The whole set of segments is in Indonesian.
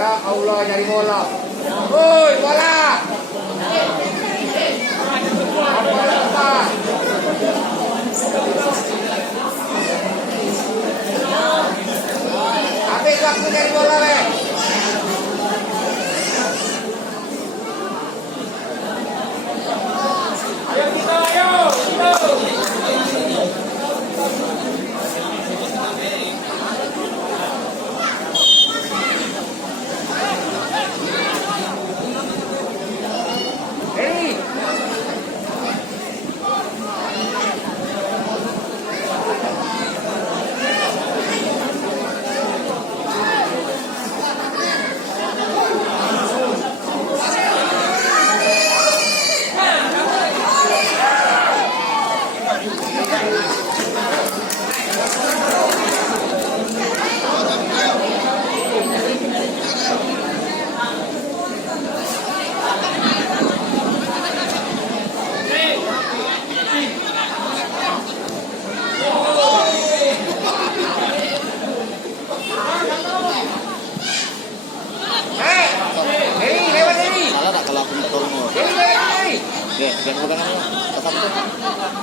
Ya Allah, nyari bola. Woi, bola. Bola. Habis waktu nyari bola, weh. Ayo kita, ayo.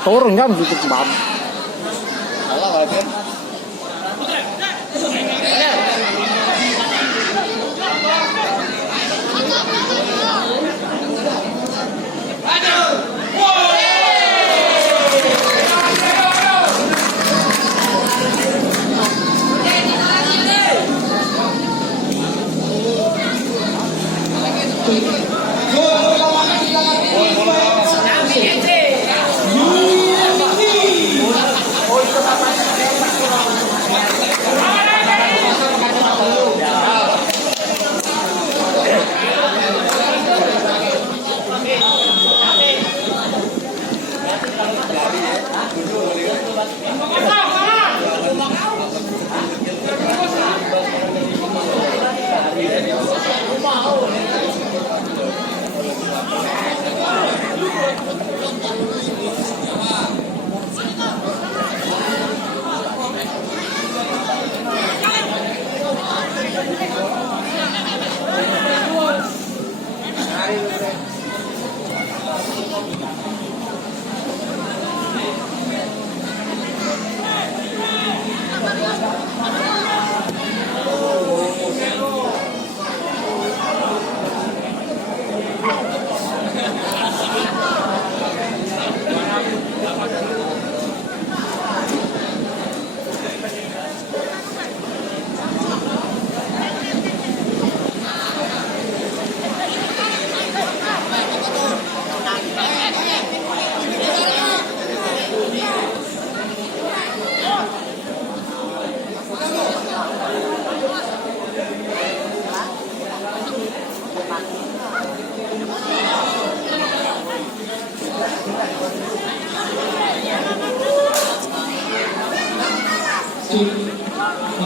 Turun kan tutup bab. Salah lagi.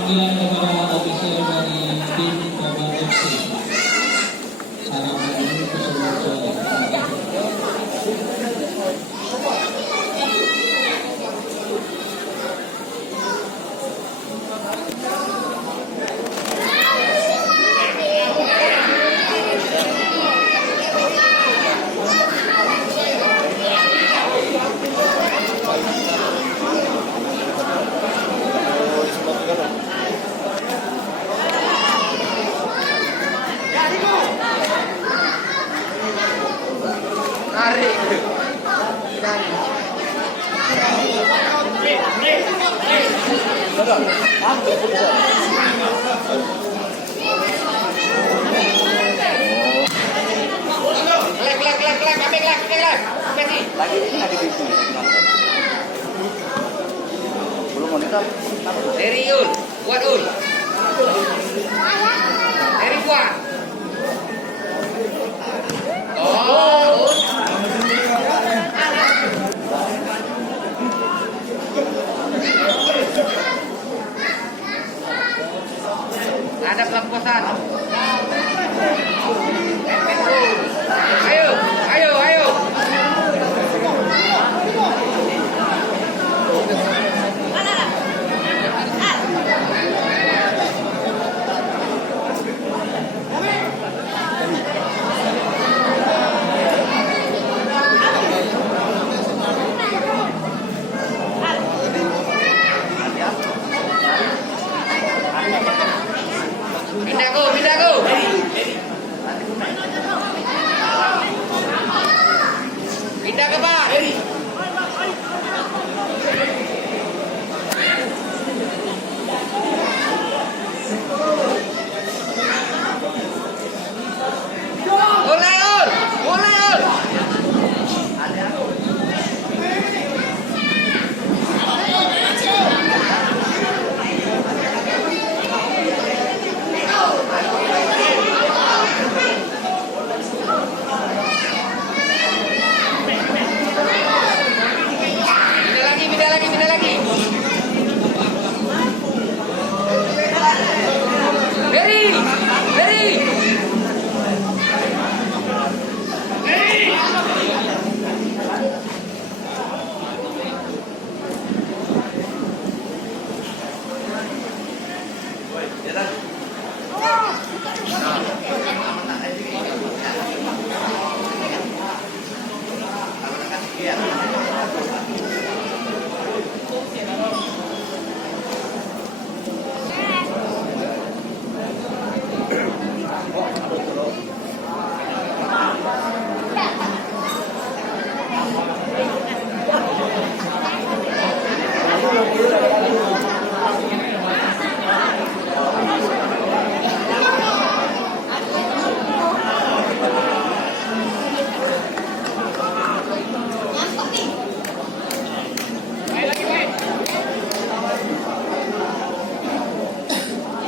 panggilan kepada officer dari tim Komando FC. Harapan ini keseluruhan. Tarik. Lagi ini lagi di sini. Belum monitor. Dari Ul, buat Ul. Dari buat. Oh, Ul. Ada pelamposan. Ayo, ayo, ayo. Pindah go, pindah go. Pindah ke bar. Mulai Ul, mulai Ul. Pindah lagi, pindah lagi, pindah lagi. Beri, beri.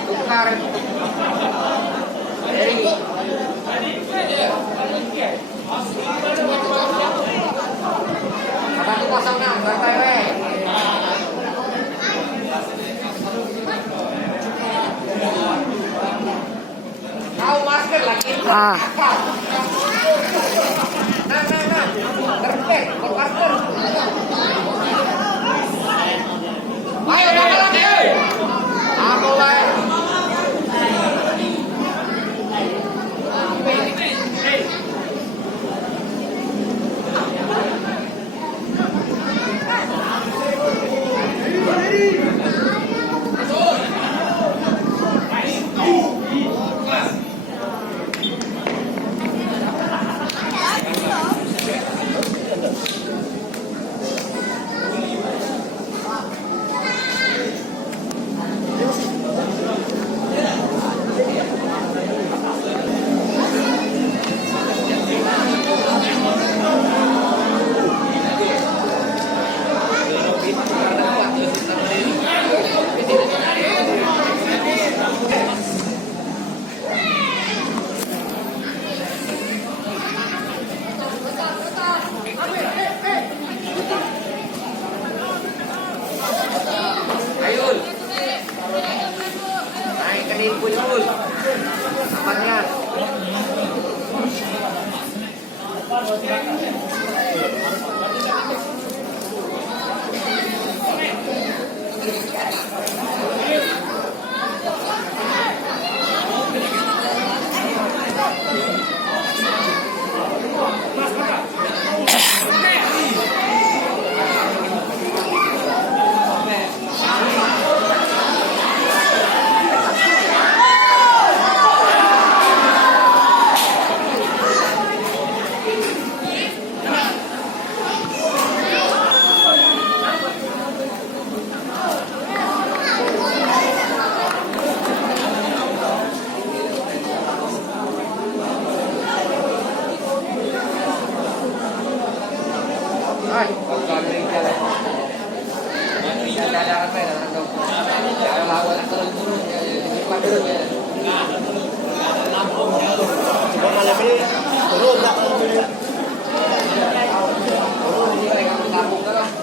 Tukar. Beri. Satu kosong enam, santai we. Kau masker lagi. Ah. Nah. Perfect, masker. Ayo, dapat lagi. Aku we. ikan info dulu. Kamarnya. Ay, pagkain rin ka lang. Dadaan pa yun. Kaya lawan ang tulog-tulog. Pagkain yan. Hindi ka rin ang tapong ka lang.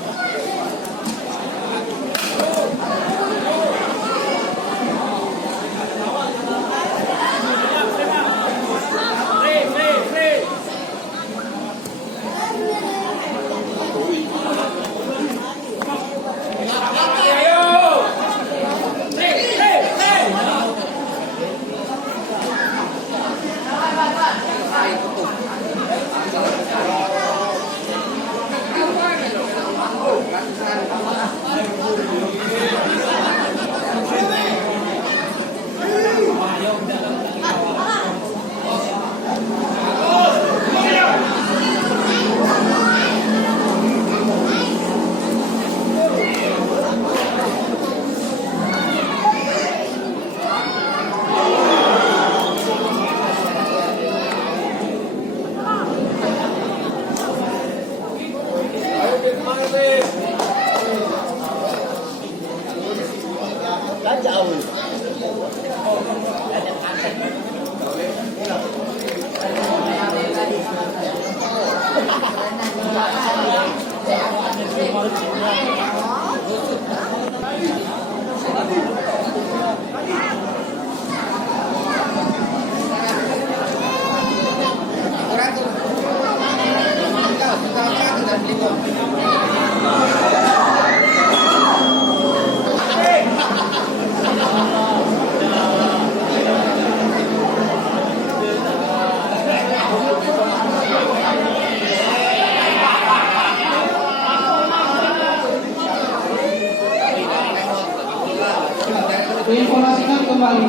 Informasikan kembali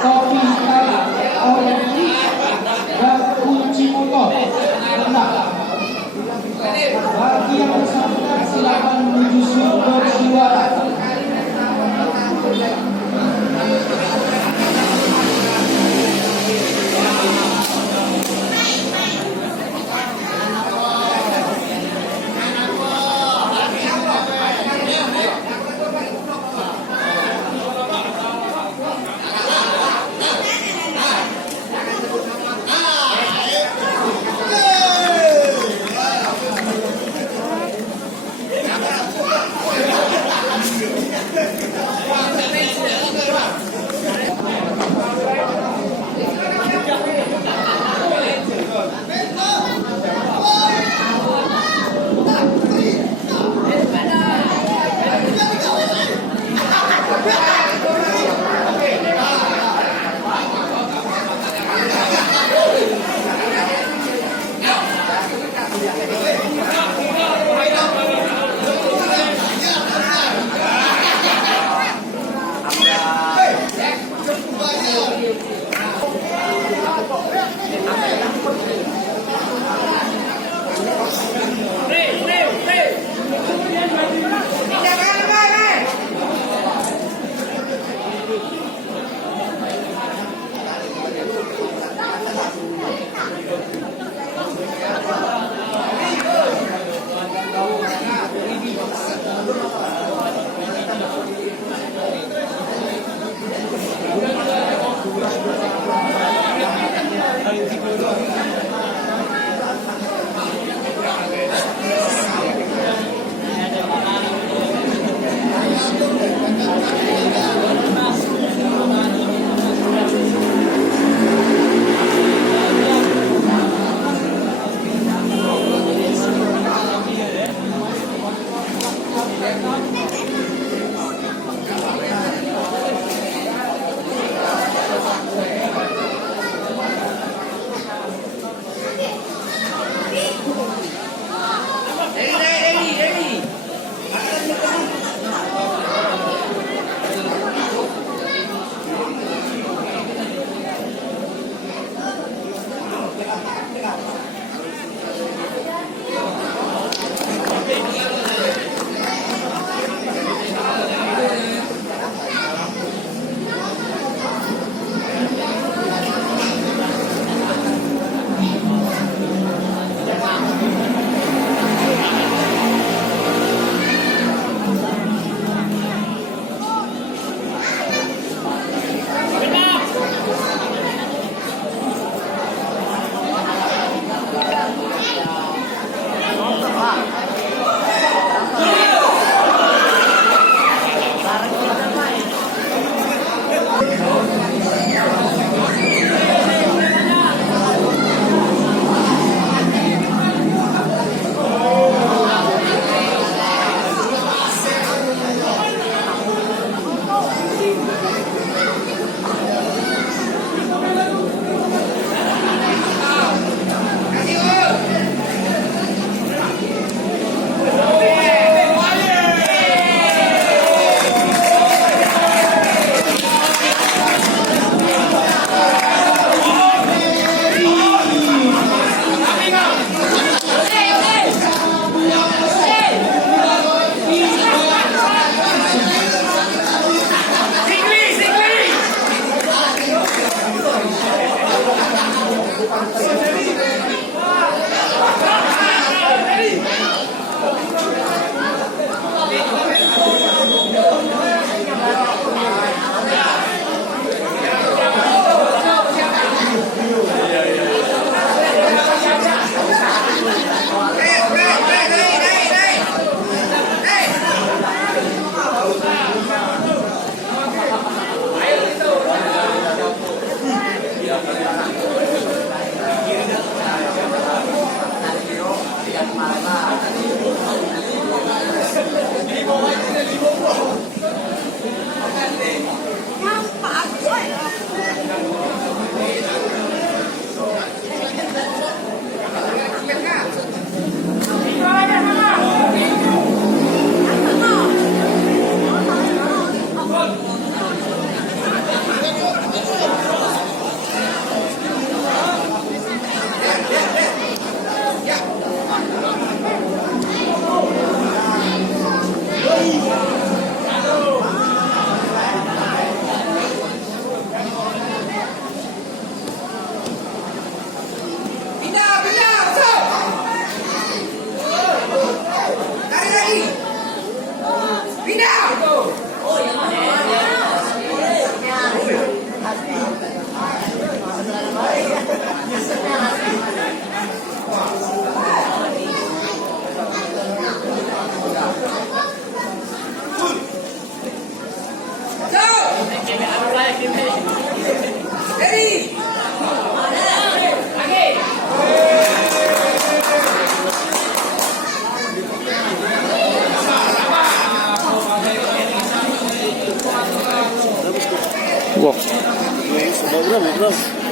Kopi Kala Oleh dan kunci motor rendah. Bagi yang bersangkutan silakan menuju sumber suara.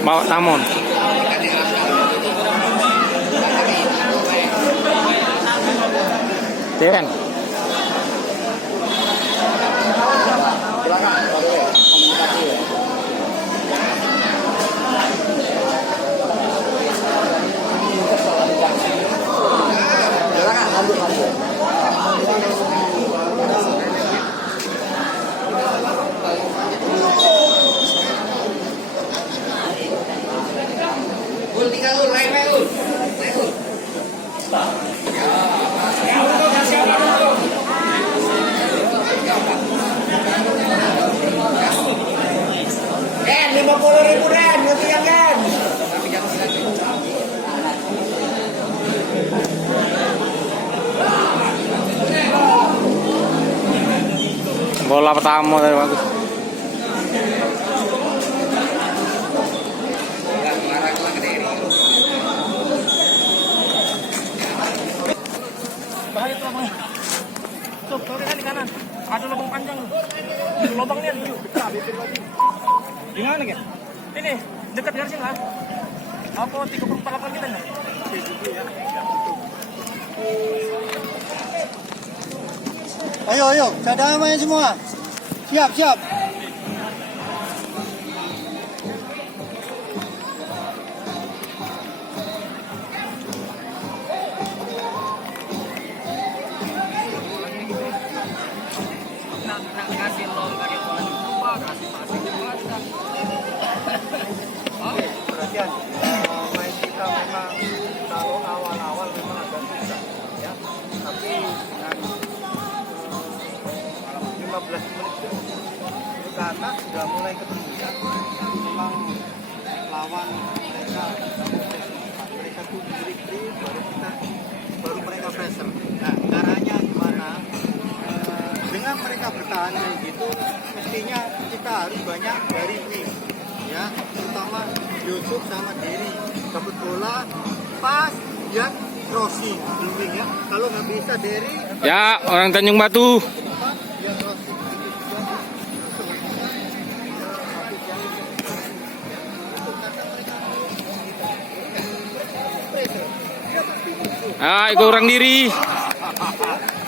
Bawa Tamon. Silakan. Silakan, komunikasi ya. Silakan, lanjut. Ul, tinggal ul, naik ul. Naik ul. Ren, 50.000 Ren, ngerti yang Ren? Bola pertama dari bagus. Bahaya tuh abang. Tuh, kau lihat di kanan. Ada lubang panjang. Lubangnya di di mana kan? Ini dekat garis sini lah. Apa 3/4 kita nih? Ayo, cadangan main semua. Siap. Kasih longgar yang paling lupa, kasih pasir yang ada. Perhatian, main kita memang kalau awal-awal memang agak susah, ya. Tapi dengan 15 menit ke atas sudah mulai ketemu ya. Memang lawan mereka tuh break baru mereka pressure. Nah, caranya gimana? Dengan mereka bertahan kayak gitu, mestinya kita harus banyak dari wing, ya, terutama Yusuf sama Dery dapat bola pas yang crossing di wing ya. Kalau nggak bisa Dery, Ya, orang Tanjung Batu. dia crossing. Ah, ikut orang diri.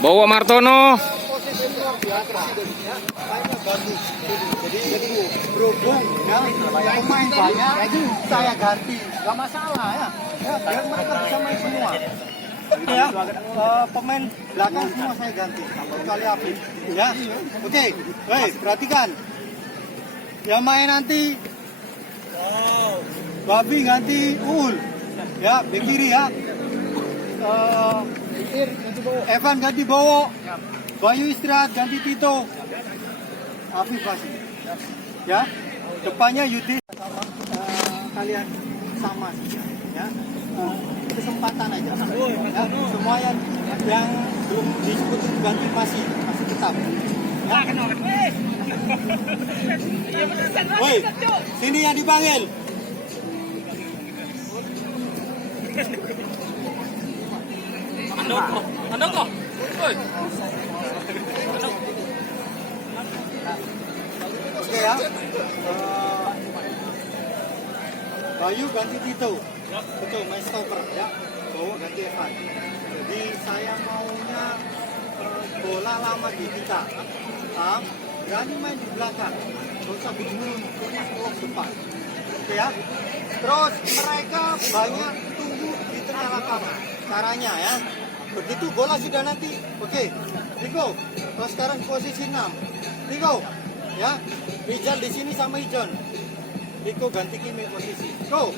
Bawa Martono. Posisi luar biasa, ya, mainnya bagus. Jadi berhubung ya, pemain banyak, saya ganti, nggak masalah ya. Ya, biar mereka bisa main semua. Ya, pemain belakang semua saya ganti, kecuali Afif. Ya, oke, baik, perhatikan. Yang main nanti, Babi ganti Ul, ya, bek kiri ya. Evan ganti Bowo, Bayu istirahat ganti Tito, Afif masih, ya. Depannya Yudi, kalian sama, ya. Kesempatan aja, ya. Semua yang belum disebut ganti masih tetap. Ya. Woi, sini yang dipanggil. Andoko. Woi. Oke ya. Bayu ganti Tito. Betul, main stopper ya. Bawa ganti Evan. Jadi saya maunya bola lama di kita. Berani main di belakang. Gak usah bingung punya depan. Oke ya. Terus mereka banyak tunggu di tengah lapangan. Caranya ya. Begitu bola sudah nanti, oke, Riko, terus sekarang posisi 6, Riko, ya, Rijal di sini sama Ijon, Riko ganti Kimi posisi, Riko,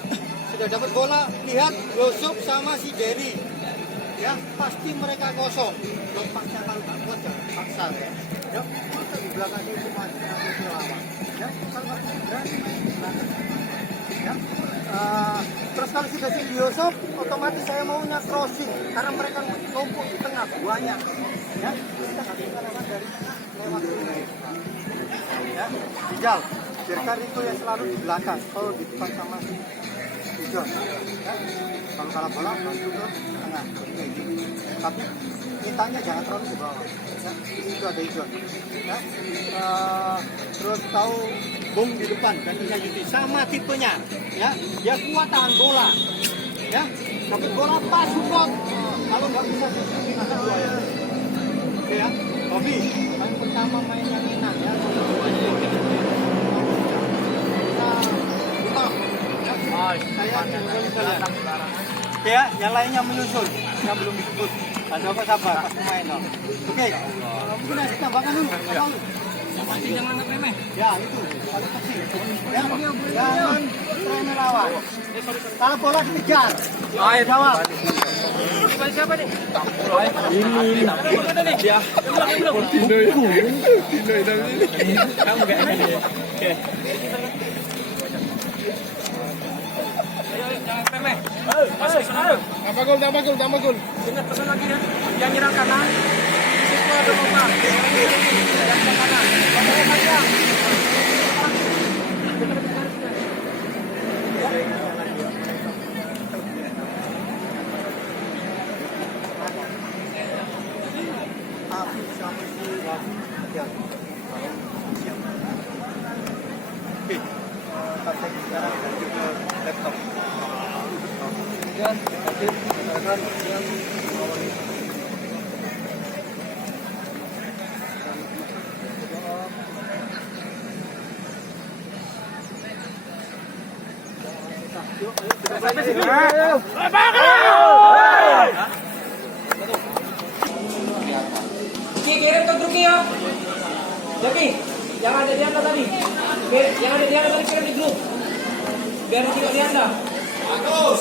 sudah dapat bola, lihat Yusuf sama si Dery, ya, pasti mereka kosong, paksa kalau nggak kuat jangan paksa ya, masa di belakang itu masih lawan, ya, kalau nggak berani main di belakang, ya. Terus kalau sudah si Yusuf, otomatis saya maunya crossing karena mereka numpuk di tengah banyak, ya. Kita nggak bisa lewat dari lewat sini, ya. Rijal, biarkan itu yang selalu di belakang, kalau di depan sama si Ijon, ya. Kalau kalah bola bantu ke tengah, tapi mintanya jangan terlalu ke bawah, ya. Di situ ada Ijon, ya. Terus tahu Bung di depan gantinya Yudi sama tipenya. ya, dia kuat tahan bola, ya. Tapi bola pas support. Kalau nggak bisa gimana dua ya? Oke ya, Bobby, yang pertama main yang enak ya. Saya oke ya, yang lainnya menyusul, yang belum disebut. Ada apa sabar, pasti main dong. Oke, mungkin ada tambahkan dulu. Pasti jangan anggap remeh. Ya itu, paling kecil. Ya, jangan remeh lawan. Kalau bola dikejar, ayo jawab. Siapa nih? Ini nih dia. Kamu gak ini. Oke. Jangan remeh. Masuk sana. Tambah gol. Ingat pesan lagi ya. Yang nyerang kanan. Di situ ada bola. Yang ke kanan. Bola panjang. Kirim ke grup ya. Jadi, yang ada di Anda tadi. Yang ada di Anda tadi kirim di grup. Biar tidak di Anda. Bagus.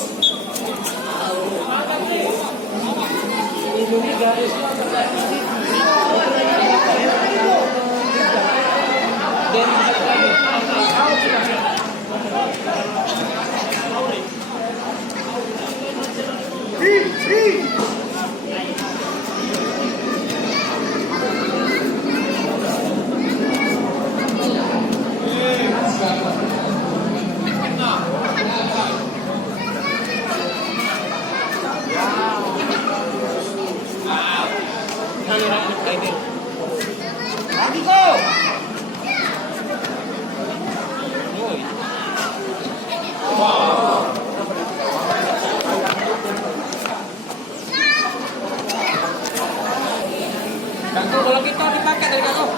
Ini garis. Kakak bola kita dipakai dari kakak.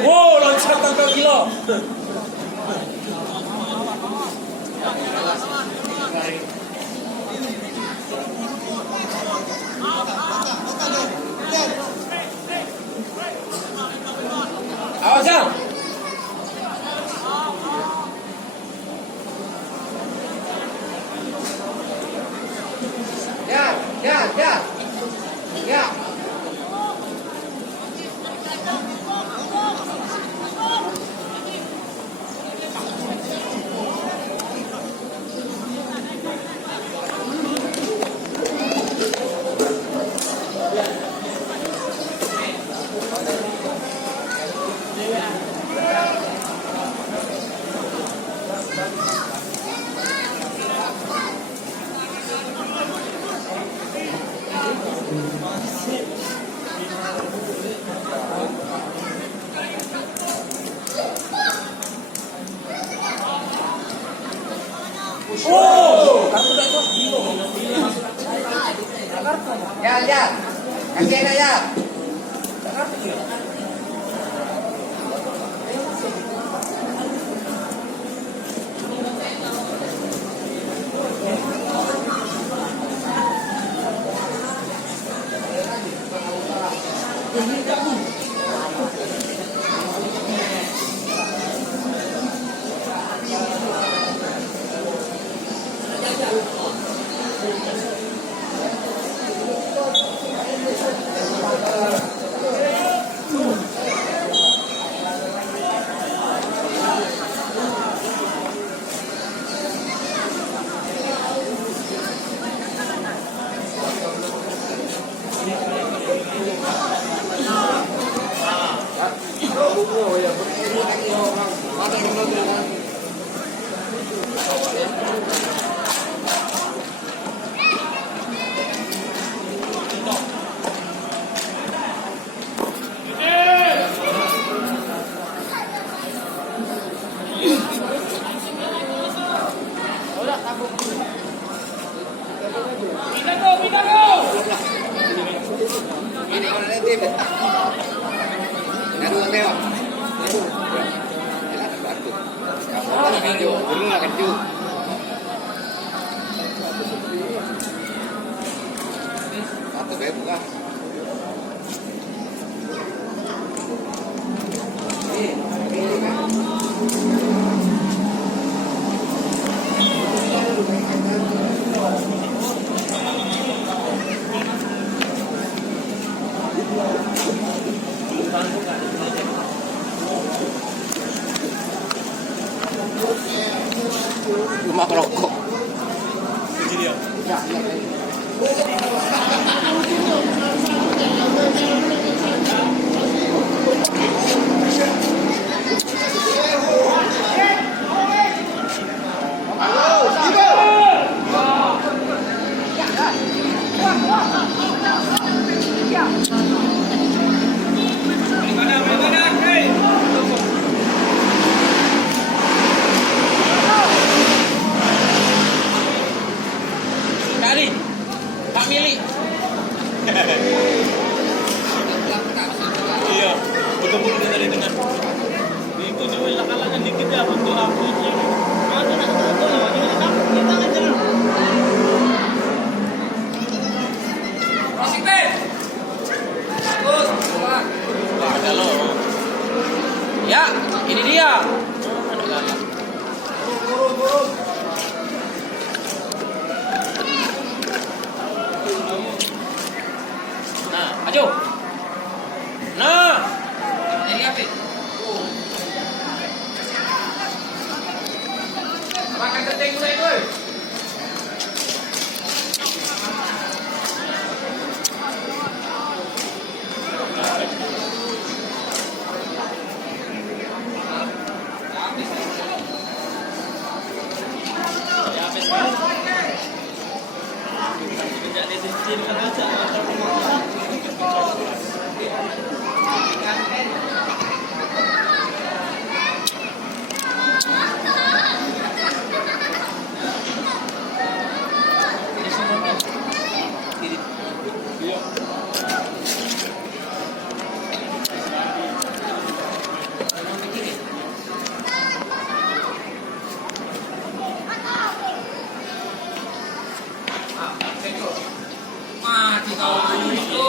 Wow, loncat tangkal gila. Awas ya. Ya. Ya. Kasih ya. Rumah rokok. Kali, Pak Mili. Iya, betul-betul dari dengan itu juga kalahnya dikit ya untuk uploadnya. Mana nak foto lah, jangan takut kita aja. Masih teh. Bagus, keluar. Ada lo. Ya, ini dia. Ada galak. Burung. Nah, maju. Nah. Ini apa? Makan keting mulai dulu. Mati kau itu.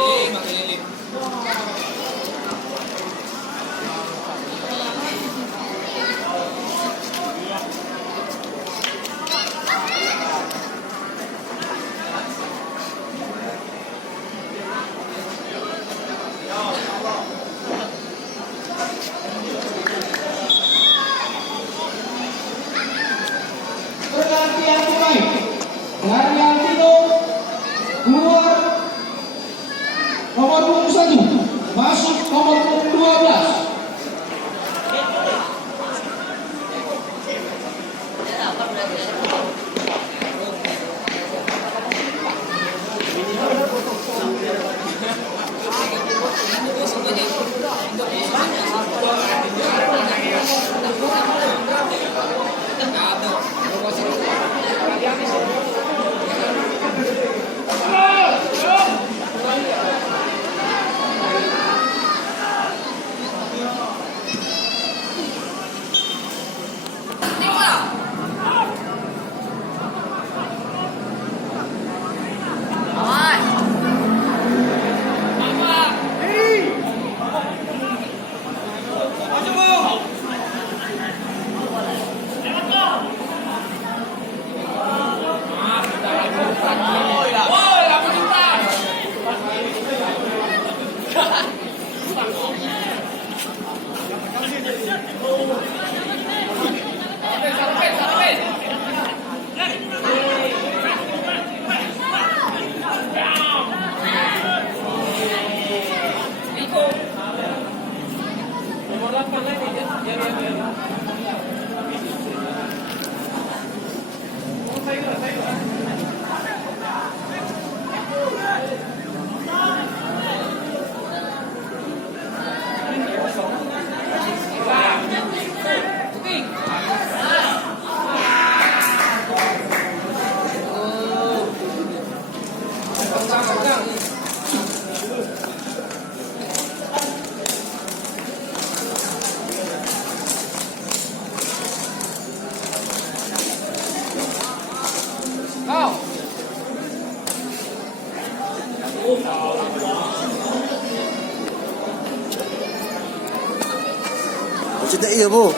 Pergantian pemain dari Alvino keluar nomor 21 masuk nomor 12. Nomor 8 lagi. iya bu.